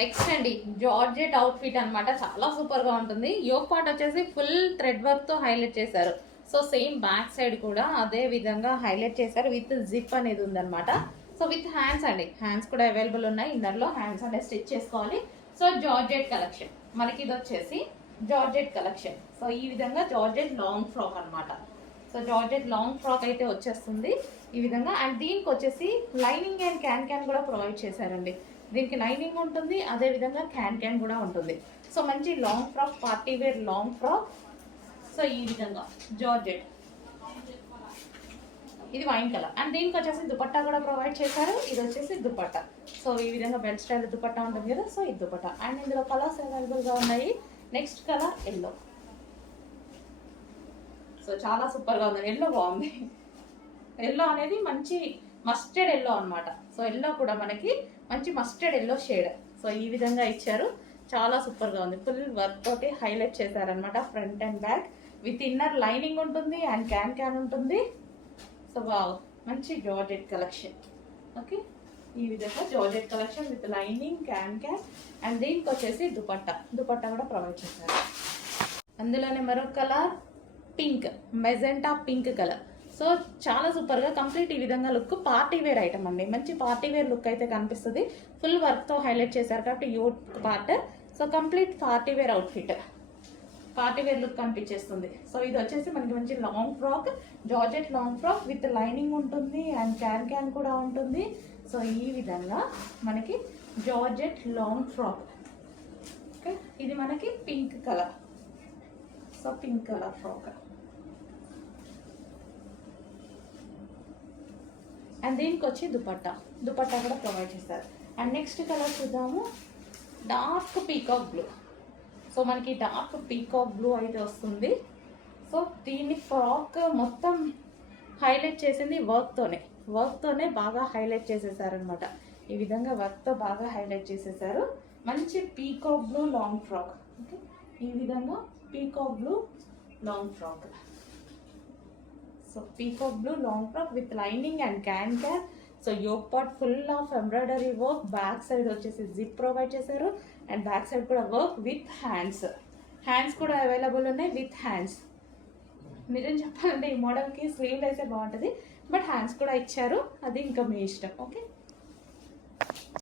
Next అండి georgette outfit అనమాట, చాలా సూపర్ గా ఉంటుంది. యోక్ పార్ట్ వచ్చేసి ఫుల్ థ్రెడ్ వర్క్ తో హైలైట్ చేశారు. సో సేమ్ బ్యాక్ సైడ్ కూడా అదే విధంగా హైలైట్ చేశారు. విత్ జిప్ అనేది ఉందన్నమాట. సో విత్ హ్యాండ్స్ అండి, హ్యాండ్స్ కూడా అవైలబుల్ ఉన్నాయి. ఇందర్లో హ్యాండ్స్ అనేది స్టిచ్ చేసుకోవాలి. సో జార్జెట్ కలెక్షన్ మనకి ఇది వచ్చేసి జార్జెట్ కలెక్షన్. సో ఈ విధంగా జార్జెట్ లాంగ్ ఫ్రాక్ అనమాట. సో జార్జెట్ లాంగ్ ఫ్రాక్ అయితే వచ్చేస్తుంది ఈ విధంగా. అండ్ దీనికి వచ్చేసి లైనింగ్ అండ్ క్యాన్ కూడా ప్రొవైడ్ చేశారండి. దీనికి లైనింగ్ ఉంటుంది, అదే విధంగా క్యాన్ కూడా ఉంటుంది. సో మంచి long frock, party wear long frock. So ఈ విధంగా జార్జెట్, ఇది వైన్ కలర్. అండ్ దీనికి వచ్చేసి దుపట్టా కూడా ప్రొవైడ్ చేశారు. ఇది వచ్చేసి దుపట్టా. సో ఈ విధంగా బెల్ట్ స్టైల్ దుపట్టా ఉంటుంది కదా, సో ఇది దుపట్టా. అండ్ ఇందులో కలర్స్ అవైలబుల్గా ఉన్నాయి. Next colour yellow. సో చాలా సూపర్గా ఉంది, ఎల్లో బాగుంది. ఎల్లో అనేది మంచి మస్టర్డ్ ఎల్లో అనమాట. సో ఎల్లో కూడా మనకి మంచి మస్టర్డ్ ఎల్లో షేడ్. సో ఈ విధంగా ఇచ్చారు, చాలా సూపర్గా ఉంది. ఫుల్ వర్క్ తోటి హైలైట్ చేశారనమాట. Front and back with inner lining ఉంటుంది అండ్ క్యాన్ ఉంటుంది. సో వావ్, మంచి జార్జెట్ కలెక్షన్. ఓకే, ఈ విధంగా georgette collection with lining can and దీనికి వచ్చేసి దుపట్టా కూడా ప్రొవైడ్ చేశారు. అందులోనే మరొక colour pink, magenta pink colour. So చాలా సూపర్గా కంప్లీట్ ఈ విధంగా లుక్, పార్టీ వేర్ ఐటమ్ అండి. మంచి పార్టీ వేర్ లుక్ అయితే కనిపిస్తుంది. ఫుల్ వర్క్తో హైలైట్ చేశారు కాబట్టి youth part. So complete party wear outfit, party wear look కనిపించేస్తుంది. సో ఇది వచ్చేసి మనకి మంచి long frock, georgette long frock with lining ఉంటుంది అండ్ క్యాన్ కూడా ఉంటుంది. సో ఈ విధంగా మనకి జార్జెట్ లాంగ్ ఫ్రాక్. ఓకే, ఇది మనకి pink colour. So pink colour frock. And దీనికి వచ్చి దుపట్టా కూడా ప్రొవైడ్ చేస్తారు. అండ్ నెక్స్ట్ కలర్ చూద్దాము, డార్క్ పీకాక్ బ్లూ. సో మనకి డార్క్ పీకాక్ బ్లూ అయితే వస్తుంది. సో దీన్ని ఫ్రాక్ మొత్తం హైలైట్ చేసింది వర్క్తోనే బాగా హైలైట్ చేసేసారనమాట. ఈ విధంగా వర్క్తో బాగా హైలైట్ చేసేసారు. మంచి peacock blue long frock. Okay, ఈ విధంగా peacock blue long frock. So peacock blue long frock with lining and can. So yoke part full of embroidery work. Back side వచ్చేసి జిప్ ప్రొవైడ్ చేశారు అండ్ బ్యాక్ సైడ్ కూడా work with hands కూడా available ఉన్నాయి with hands. నిజం చెప్పాలంటే ఈ మోడల్కి slew అయితే బాగుంటుంది, బట్ హ్యాండ్స్ కూడా ఇచ్చారు, అది ఇంకా మీ ఇష్టం. ఓకే.